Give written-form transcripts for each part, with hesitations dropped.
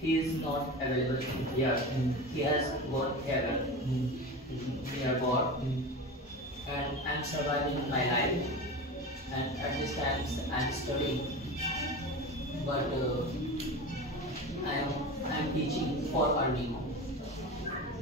He is not available here. He has gone heaven near God, and I'm surviving my life. And at this time I'm studying, but I'm teaching for earning.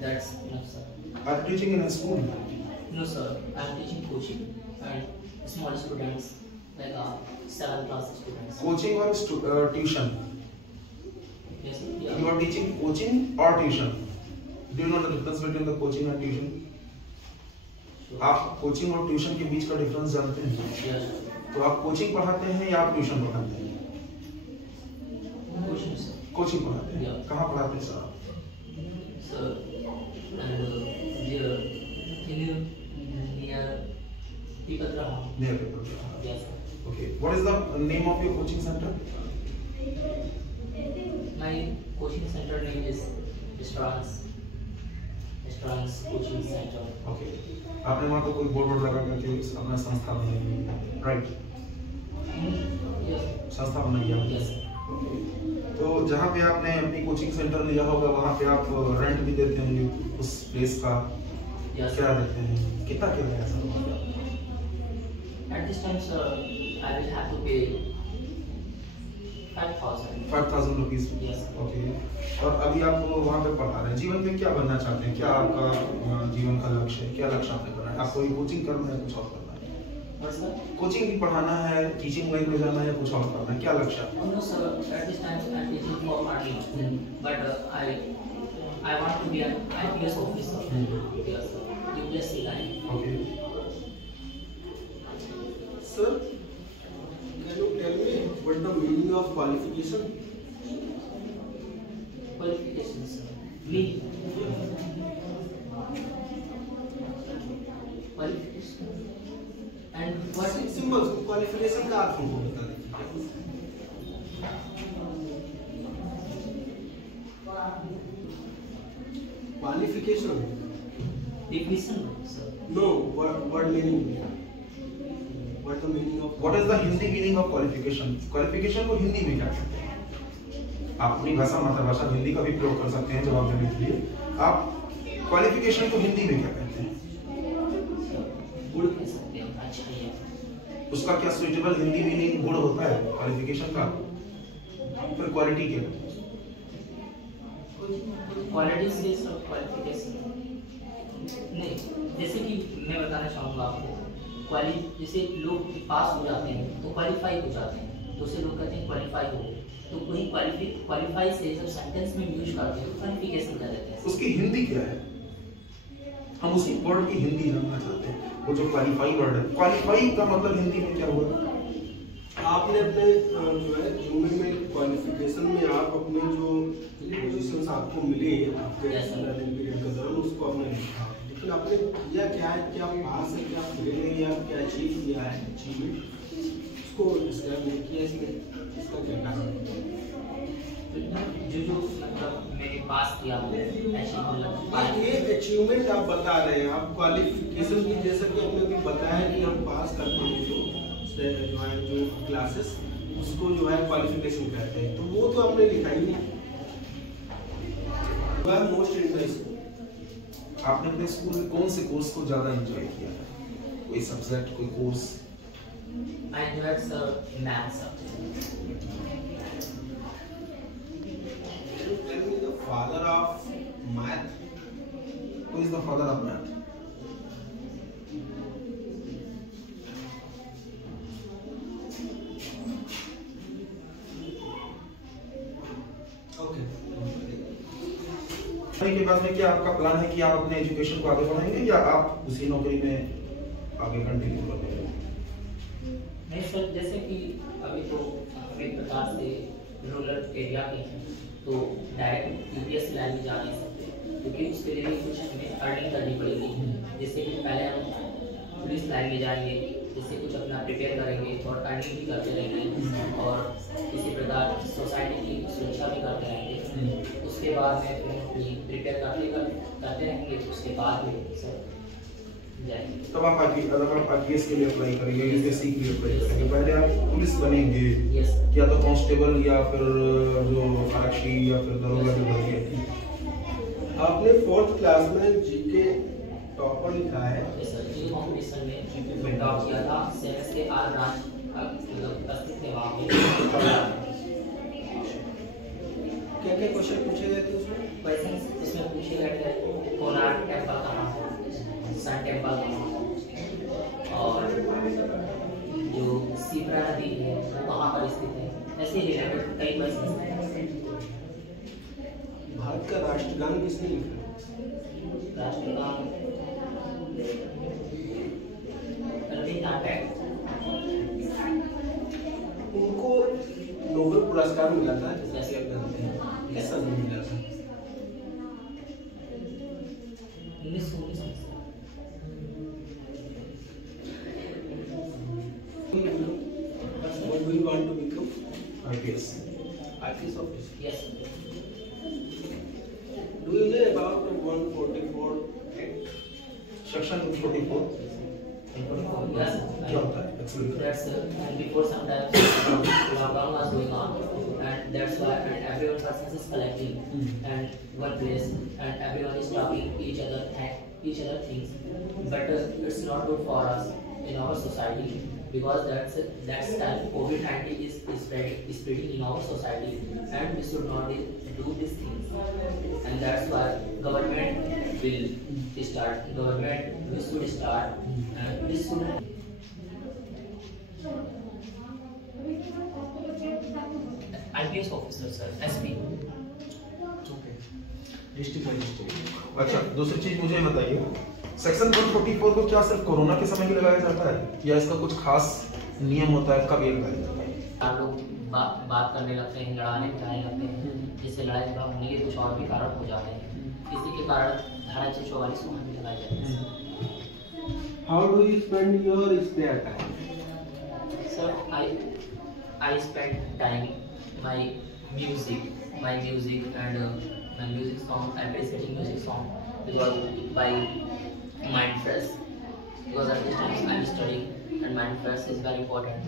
That's enough, sir. Are you teaching in a school? No, sir. I'm teaching coaching and small students, like 7th class students. Coaching or tuition? Yes, sir. Yeah. You are teaching coaching or tuition? Do you know the difference between the coaching and tuition? आप coaching और tuition के बीच का difference जानते हैं? Yes. तो आप coaching पढ़ाते हैं या आप ट्यूशन पढ़ाते हैं? Coaching, sir. कोचिंग पढ़ाते हैं? Yeah. कहाँ पढ़ाते हैं सर आप? Sir, and here near Tipatraha. Near people. Yes, sir. Okay. What is the name of your coaching center? My coaching center name is Strans Coaching Center. Okay. आपने वहाँ तो कोई बोर्ड लगा करके अपना संस्था बनाई है, राइट? Yes. संस्था बनाई है। Yes. तो जहाँ पे आपने अपनी कोचिंग सेंटर लिया होगा वहाँ पे आप रेंट भी देते होंगे उस प्लेस का? Yes. क्या देते हैं? कितना किराया है sir? At this time, sir, I will have to pay 5,000. 5,000 rupees. Yes. Okay. और अभी आप वहाँ पे पढ़ा रहे हैं, जीवन में क्या बनना चाहते हैं? क्या आपका जीवन का लक्ष्य है? क्या लक्ष्य आपने बनाया? आपको ये कोचिंग करना है, कुछ और करना है? What, sir? कोचिंग भी पढ़ाना है, टीचिंग लाइन में जाना है, कुछ और करना है? क्या लक्ष्य है? Oh, no, sir. At this time, I'm teaching for earning, but I want to be an IPS officer. Yes, sir. UPSC line. Okay. Sir, can you tell me what the meaning of qualification? Qualifications, sir. Meaning. Qualification. And what is Simple. Qualification का अर्थ हमको बता दीजिए। Qualification? definition, sir? No. What meaning? What the meaning of? What is the Hindi meaning of qualification? Qualification को हिंदी में क्या कहते हैं? आप अपनी भाषा मातृभाषा हिंदी का भी प्रयोग कर सकते हैं जवाब देने के लिए। आप क्वालिफिकेशन को हिंदी में क्या कहते हैं? गुण कह सकते हैं, अच्छा है। उसका क्या सुइटेबल हिंदी मीनिंग गुण होता है क्वालिफिकेशन का? फिर क्वालिटी क्या? क्वालिटी से सब क्वालिफिकेशन नहीं, जैसे कि मैं बताना चाहूँगा आपको, जैसे लोग पास हो जाते हैं तो क्वालिफाई हो जाते हैं, दूसरे लोग कहते हैं क्वालिफाई हो, तो वही क्वालिफाई से जब सेंटेंस में यूज करते हैं तो क्वालिफिकेशन कर देते हैं। उसकी हिंदी क्या है? हम उसी वर्ड की हिंदी जानना चाहते हैं। वो जो क्वालिफाई वर्ड है, क्वालिफाई का मतलब हिंदी में क्या हुआ? आपने अपने जो है जिम्मे में क्वालिफिकेशन में आप अपने जो पोजीशंस आपको मिले आपके लर्निंग पीरियड के दौरान उसको आपने लिखा, लेकिन आपने किया क्या है, क्या पास है, क्या फेल है, या क्या अचीव किया है अचीवमेंट, उसको डिस्क्राइब नहीं किया इसमें, इसका क्या कारण है? जो मतलब मैंने पास किया ये अचीवमेंट आप बता रहे हैं, आप क्वालिफिकेशन की जैसा कि आपने भी बताया कि हम पास करते हैं जो क्लासेस उसको जो है क्वालिफिकेशन कहते हैं, तो वो तो आपने लिखा ही नहीं। मोस्ट इंटरेस्ट आपने अपने स्कूल में कौन से कोर्स को ज्यादा एंजॉय किया है? कोई सब्जेक्ट, कोई course? I enjoyed the math subject. Can you tell me the father of math? Who is the father of math? Okay. के बाद में क्या आपका प्लान है कि आप अपने एजुकेशन को आगे बढ़ाएंगे या आप उसी नौकरी में आगे कंटिन्यू करेंगे? नहीं सर, जैसे कि अभी तो एक प्रकार से रूरल एरिया के हैं तो डायरेक्ट यूपीएससी लाइन में जा नहीं सकते, क्योंकि उसके लिए कुछ हमें अर्निंग करनी पड़ेगी। जैसे कि पहले हम पुलिस लाइन में जाएंगे, जिससे कुछ अपना प्रिपेयर करेंगे और अर्निंग भी करते रहेंगे और इसी प्रकार सोसाइटी की सुरक्षा भी करते रहेंगे। उसके बाद में फिर अपनी प्रिपेयर करते रहेंगे, उसके बाद में सर जाएंगे। तब आप अगर आप IPS के लिए अप्लाई करेंगे, UPSC के लिए अप्लाई करेंगे, पहले आप पुलिस बनेंगे, यस या तो कांस्टेबल या फिर जो आरक्षी या फिर दरोगा की भर्ती है। आपने 4th क्लास में जीके टॉपर लिखा है। सर जी कॉम्पिटिशन में टॉप किया था। सेंस के आर ब्रांच मतलब अस्तित्व है वहाँ पे। क्या क्या क्वेश्चन पूछे गए थे उसमें? क्वेश्चन इसमें पूछे गए थे कोणार्क टेम्पल कहाँ है, सन टेम्पल कहाँ है, और जो शिप्रा नदी है वो कहाँ पर स्थित है, ऐसे रिलेटेड कई क्वेश्चन हैं। भारत का राष्ट्रगान किसने लिखा? राष्ट्रगान रविन्द्रनाथ टैगोर। उनको नोबेल पुरस्कार मिला था, जैसे आप जानते हैं, किस साल में मिला था? 1919 में। What do you want to become? IPS। IPS officer. Yes. Do you know about the 144 Act? Section 144 Yes. क्या होता है? Explain करें। That's and before some time lockdown was going on, and that's why and everyone person is collecting and one place and everyone is talking each other things, but it's not good for us in our society because that's time COVID-19 is spreading in our society and we should not do these things, and that's why government will start we should start and this should IPS officer sir SP। District magistrate. अच्छा, दूसरी चीज मुझे बताइए, section 144 को क्या सिर्फ corona के समय ही लगाया जाता है या इसका कुछ खास नियम होता है, कब ये लगाया जाता है? आप लोग बात करने लगते हैं, लड़ाने जाने लगते हैं, जिससे लड़ाई झगड़ा होने के कुछ और भी कारण हो जाते हैं, इसी के कारण धारा 144 को भी लगाया जाता है। How do you spend your spare time? Sir, I spend time my music and my music song, appreciating music song because by mind fresh, because at this time I'm studying and mind fresh is very important.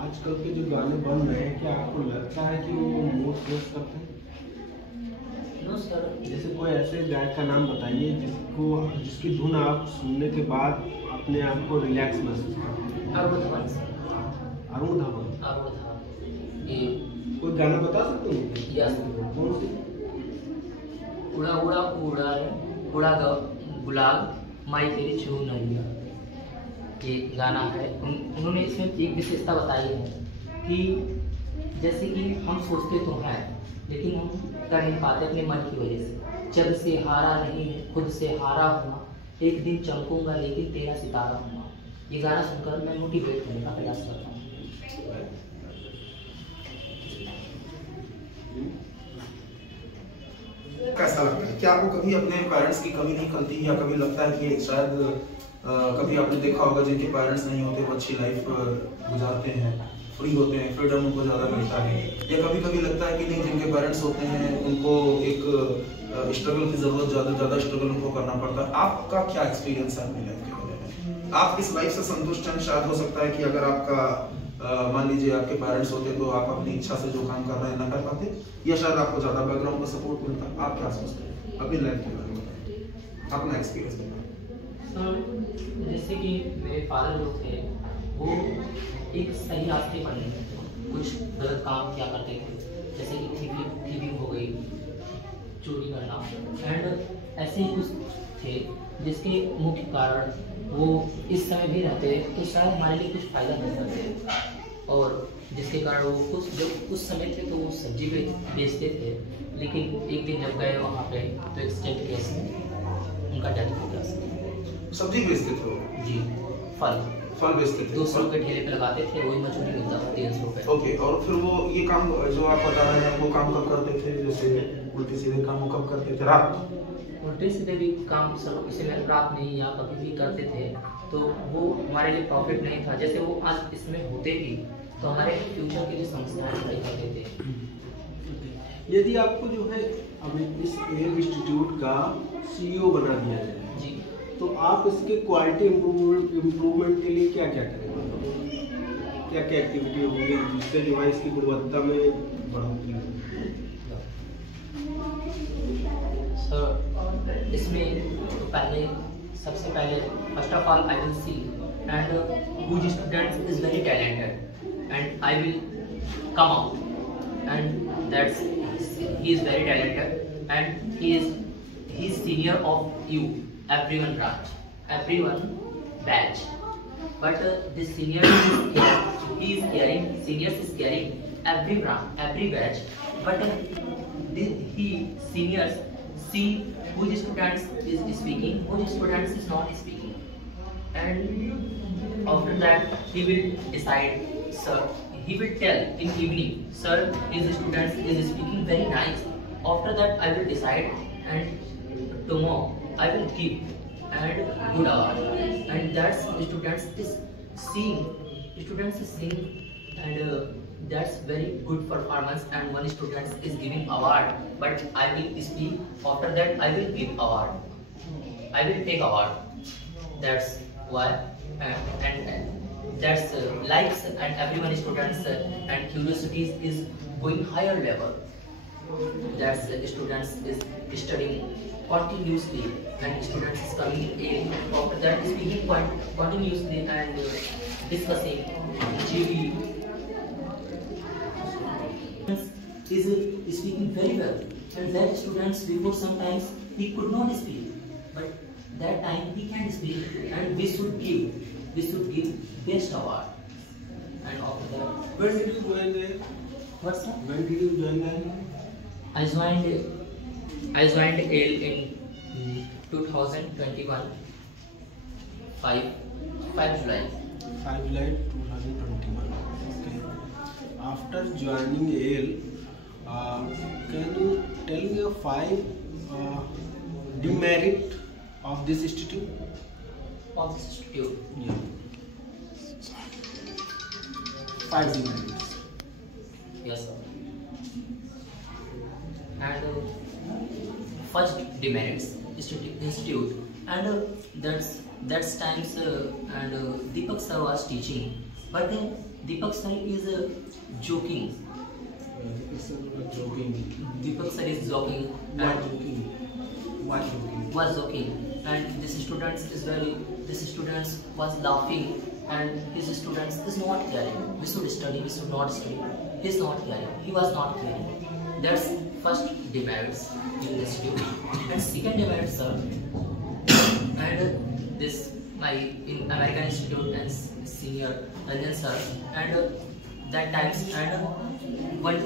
आजकल के जो गाने बन रहे हैं, क्या आपको लगता है कि वो मूड फ्रेश करते हैं? No sir, जैसे कोई ऐसे गायक का नाम बताइए जिसकी धुन आप सुनने के बाद अपने आप को रिलैक्स महसूस करते हैं। अरुण धवन sir, अरुण धवन। अरुण धवन ये कोई गाना बता सकते हैं? यस कौन सी? उड़ा उड़ा उड़ा रे उड़ा गुलाब माई तेरी छू नैया, ये गाना है। उन्होंने इसमें एक विशेषता बताई है कि जैसे कि हम सोचते तो हैं लेकिन हम कर नहीं पाते अपने मन की वजह से। जब से हारा नहीं है खुद से हारा हुआ, एक दिन चमकूंगा लेकिन तेरा सितारा हुआ। ये गाना सुनकर मैं मोटिवेट होने का प्रयास करता हूँ। कैसा लगता है? क्या आपको कभी अपने पेरेंट्स की कमी नहीं खलती या कभी लगता है कि शायद कभी आपने देखा होगा जिनके पेरेंट्स नहीं होते वो अच्छी लाइफ गुजारते हैं, फ्री होते हैं, फ्रीडम उनको ज़्यादा मिलता है, या कभी कभी लगता है कि नहीं जिनके पेरेंट्स होते हैं उनको एक स्ट्रगल की ज़रूरत, ज़्यादा स्ट्रगल उनको करना पड़ता है? आपका क्या एक्सपीरियंस है अपनी लाइफ के बारे में? आप इस लाइफ से संतुष्ट हैं? शायद हो सकता है कि अगर आपका मान लीजिए आपके पेरेंट्स होते तो आप अपनी इच्छा से जो काम कर रहे हैं ना कर पाते, या शायद आपको ज़्यादा बैकग्राउंड का सपोर्ट मिलता। आप क्या सोचते हैं अपनी लाइफ के बारे में, अपना एक्सपीरियंस बताएं। जैसे कि मेरे फादर जो थे वो एक सही रास्ते पर नहीं थे, कुछ गलत काम किया करते थे, जैसे कि थीविंग हो गई, चोरी करना, एंड ऐसे ही कुछ थे जिसके मुख्य कारण वो इस समय भी रहते तो शायद हमारे लिए कुछ फ़ायदा मिल सकते, और जिसके कारण वो कुछ जब उस समय थे तो वो सब्जी बेचते थे, लेकिन एक दिन जब गए वहाँ पे तो एक्सीडेंट केस में उनका डेथ हो गया। सब्जी बेचते थे वो? जी, फल बेचते थे, 200 रुपये ठेले पे लगाते थे, वही मजदूरी मिलता था 300 रुपये। ओके, और फिर वो ये काम जो आप बता रहे हैं वो काम कब करते थे? जैसे उल्टे सीधे काम वो कब करते थे? रात? उल्टे सीधे भी काम सब इसे रात में या कभी भी करते थे तो वो हमारे लिए प्रॉफिट नहीं था। जैसे वो आज इसमें होते भी तो हमारे फ्यूचर के लिए समस्याएं खड़ी करते थे। यदि आपको जो है अभी इस एयर इंस्टीट्यूट का CEO बना दिया जाए जी, तो आप इसके क्वालिटी इम्प्रूवमेंट के लिए क्या क्या करेंगे, क्या क्या एक्टिविटी होंगी जिससे जो है इसकी गुणवत्ता में बढ़ोतरी हो? सर इसमें तो पहले सबसे पहले first of all I will see and whose student is very talented and I will come out and that's he is very talented and he is senior of you everyone branch everyone batch but this senior he is carrying seniors is carrying every branch every batch but he seniors see whose students is speaking whose students is not speaking and after that he will decide sir he will tell in evening sir his students is speaking very nice after that I will decide and tomorrow I will give and good hour and that's students is seeing and that's very good performance and one student is giving award but I will speak after that I will give award I will take award that's why and that's likes and everyone students and curiosities is going higher level that's students is studying continuously and students is coming in after that speaking continuously and discussing GB is speaking very well and that students before sometimes he could not speak but that time he can speak and we should give best award and after that When did you join there? what's that When did you join there? I joined AIL in 2021 5 July 5 July 2021. Okay. After joining AIL, can you tell me 5 demerit of this institute? of this institute Yeah. 5 demerits. yes sir and first demerits institute and that's times and Deepak sir was teaching but Deepak sir is joking Joking. Deepak sir is joking Why and joking? Why joking? was joking and this students was laughing and his students is not caring we should study we should not study he is not caring he was not caring that's first demerits in the institute and second demerits sir and this my in American Institute and senior Ranjan sir and that times and one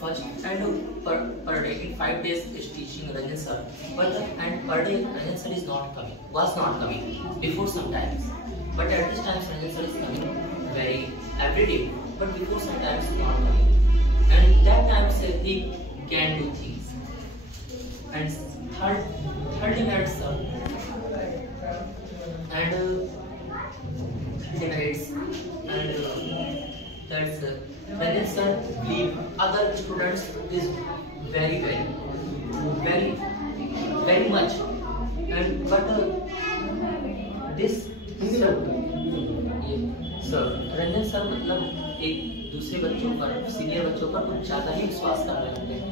first and per day in 5 days is teaching Ranjan sir but and per day Ranjan sir is not coming was not coming before sometimes but at this time Ranjan sir is coming very every day but before sometimes not coming and that time sir he can do things and third demerits sir and demerits and that's Ranjan sir believe other students is very much and but this sir Ranjan sir मतलब एक दूसरे बच्चों पर senior बच्चों पर कुछ ज़्यादा ही विश्वास करने लगते हैं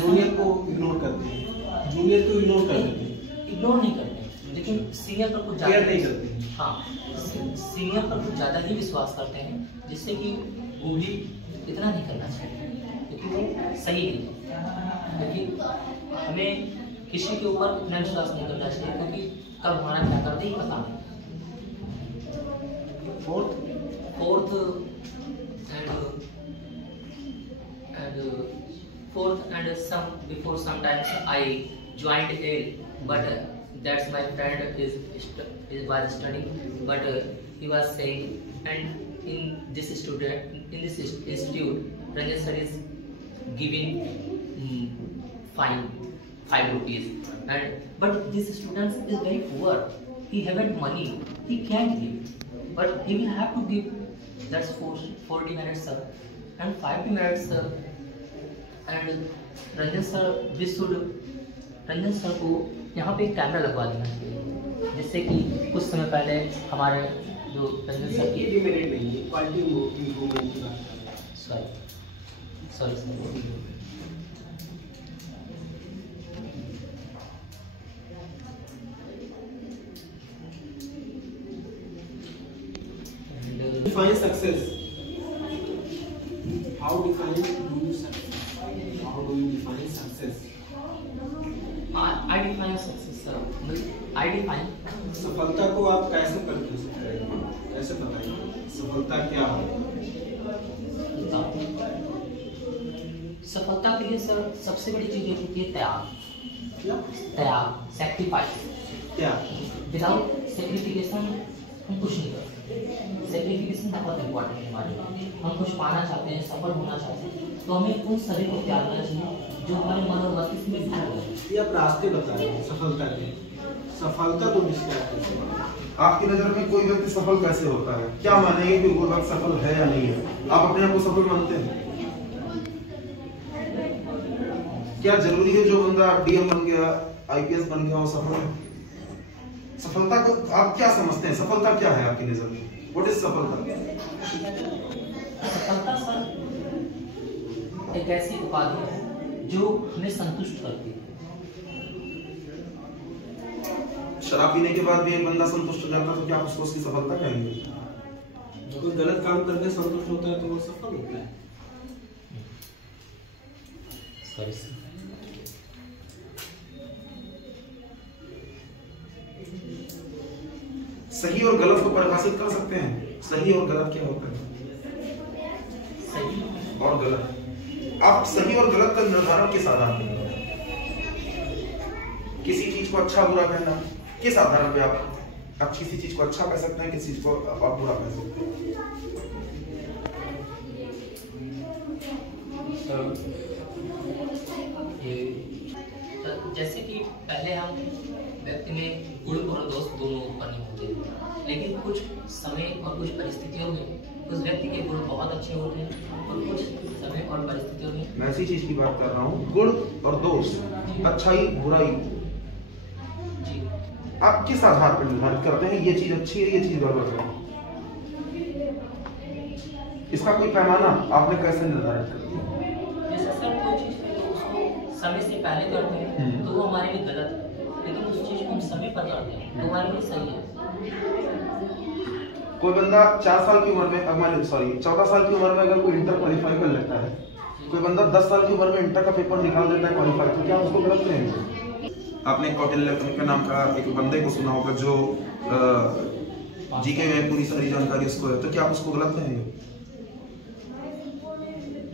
जूनियर को इग्नोर करते हैं, जूनियर को इग्नोर कर देते हैं, इग्नोर नहीं करते लेकिन सीनियर पर कुछ केयर नहीं करते हैं। हाँ सीनियर पर कुछ ज़्यादा ही विश्वास करते हैं जिससे कि वो भी इतना नहीं करना चाहिए क्योंकि वो सही नहीं है लेकिन हमें किसी के ऊपर इतना विश्वास नहीं करना चाहिए क्योंकि कब हमारा क्या करते ही पता नहीं fourth and some before sometimes I joined AIL but that's my friend was studying but he was saying and in this institute Ranjan sir is giving fine 5 rupees and but this student is very poor he haven't money he can't give but he will have to give that's 40 minutes sir and 5 minutes sir and Ranjan sir we should Ranjan sir को यहाँ पे एक camera लगवा देना चाहिए, जिससे कि कुछ समय पहले हमारे जो प्रेसिडेंट सर ये डिमेरिट नहीं है, क्वालिटी इंप्रूवमेंट की बात कर रहे हैं। Sorry sir. Define success. How do you define success? I define success, sir. I define सफलता को आप कैसे परिभाषित करेंगे, कैसे बताएंगे सफलता क्या है? सफलता के लिए सर सबसे बड़ी चीज होती है त्याग, सैक्रिफाइस। विदाउट सैक्रिफिकेशन हम कुछ नहीं कर सकते। सैक्रिफिकेशन बहुत इम्पोर्टेंट है हमारे लिए। हम कुछ पाना चाहते हैं, सफल होना चाहते हैं, तो हमें उन सभी को त्यागना चाहिए जो हमारे मन और मस्तिष्क में भर गए। ये आप रास्ते बता रहे हैं सफलता के, सफलता को डिस्क्राइब कैसे? आपकी नजर में कोई व्यक्ति सफल कैसे होता है? क्या मानेंगे कि वो व्यक्ति सफल है या नहीं है? आप अपने आप को सफल मानते हैं? क्या जरूरी है जो बंदा डीएम बन गया, आईपीएस बन गया वो सफल है? सफलता को आप क्या समझते हैं? सफलता क्या है आपकी नजर में? व्हाट इज सफलता? सफलता सर एक ऐसी उपाधि है जो हमें संतुष्ट करती है। शराब पीने के बाद भी एक बंदा संतुष्ट हो जाता है तो क्या उसको उसकी सफलता कहेंगे? जो कोई गलत काम करके संतुष्ट होता है तो वो सफल होता है। सही और गलत को परिभाषित कर सकते हैं? सही और गलत क्या होता है? सही और गलत, आप सही और गलत का निर्धारण किस आधार पर करते हैं? किसी चीज को अच्छा बुरा कहना किस आधार पे आप किसी चीज को अच्छा कह सकते हैं, किसी चीज को आप बुरा कह सकते हैं? जैसे कि पहले हम व्यक्ति में गुण और दोष दोनों उत्पन्न होते हैं, लेकिन कुछ समय और कुछ परिस्थितियों में उस व्यक्ति के गुण बहुत अच्छे होते हैं और कुछ समय और परिस्थितियों में मैं ऐसी चीज की बात कर रहा हूँ, गुण और दोष, अच्छाई बुराई, आप किस आधार पर निर्धारित करते हैं ये चीज अच्छी है, ये चीज गलत है? इसका कोई पैमाना आपने कैसे निर्धारित कर दिया? जैसे सर कोई चीज उसको समय से पहले करते हैं तो वो हमारे लिए गलत है, लेकिन उस चीज को हम समय पर करते हैं तो हमारे लिए सही है। कोई बंदा 4 साल की उम्र में 14 साल की उम्र में अगर कोई इंटर क्वालिफाई कर लेता है, कोई बंदा 10 साल की उम्र में इंटर का पेपर निकाल देता है क्वालिफाई, तो क्या उसको गलत कहेंगे? आपने कौटिल्य के नाम का एक बंदे को सुना होगा जो जीके में पूरी सारी जानकारी उसको है, तो क्या आप उसको गलत कहेंगे?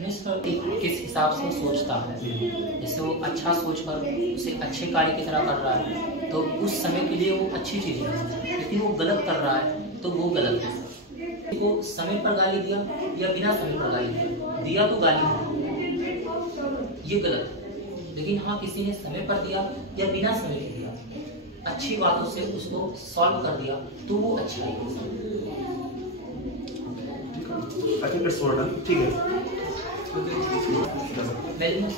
किस हिसाब से सोचता है, जैसे वो अच्छा सोचकर उसे अच्छे कार्य की तरह कर रहा है तो उस समय के लिए वो अच्छी चीज है, लेकिन वो गलत कर रहा है तो वो गलत है। वो समय पर गाली दिया या बिना समय पर गाली दिया तो गाली ये गलत है, लेकिन हाँ किसी ने समय पर दिया या बिना समय के दिया, अच्छी बातों से उसको सॉल्व कर दिया तो वो अच्छा है। ठीक है। Very much.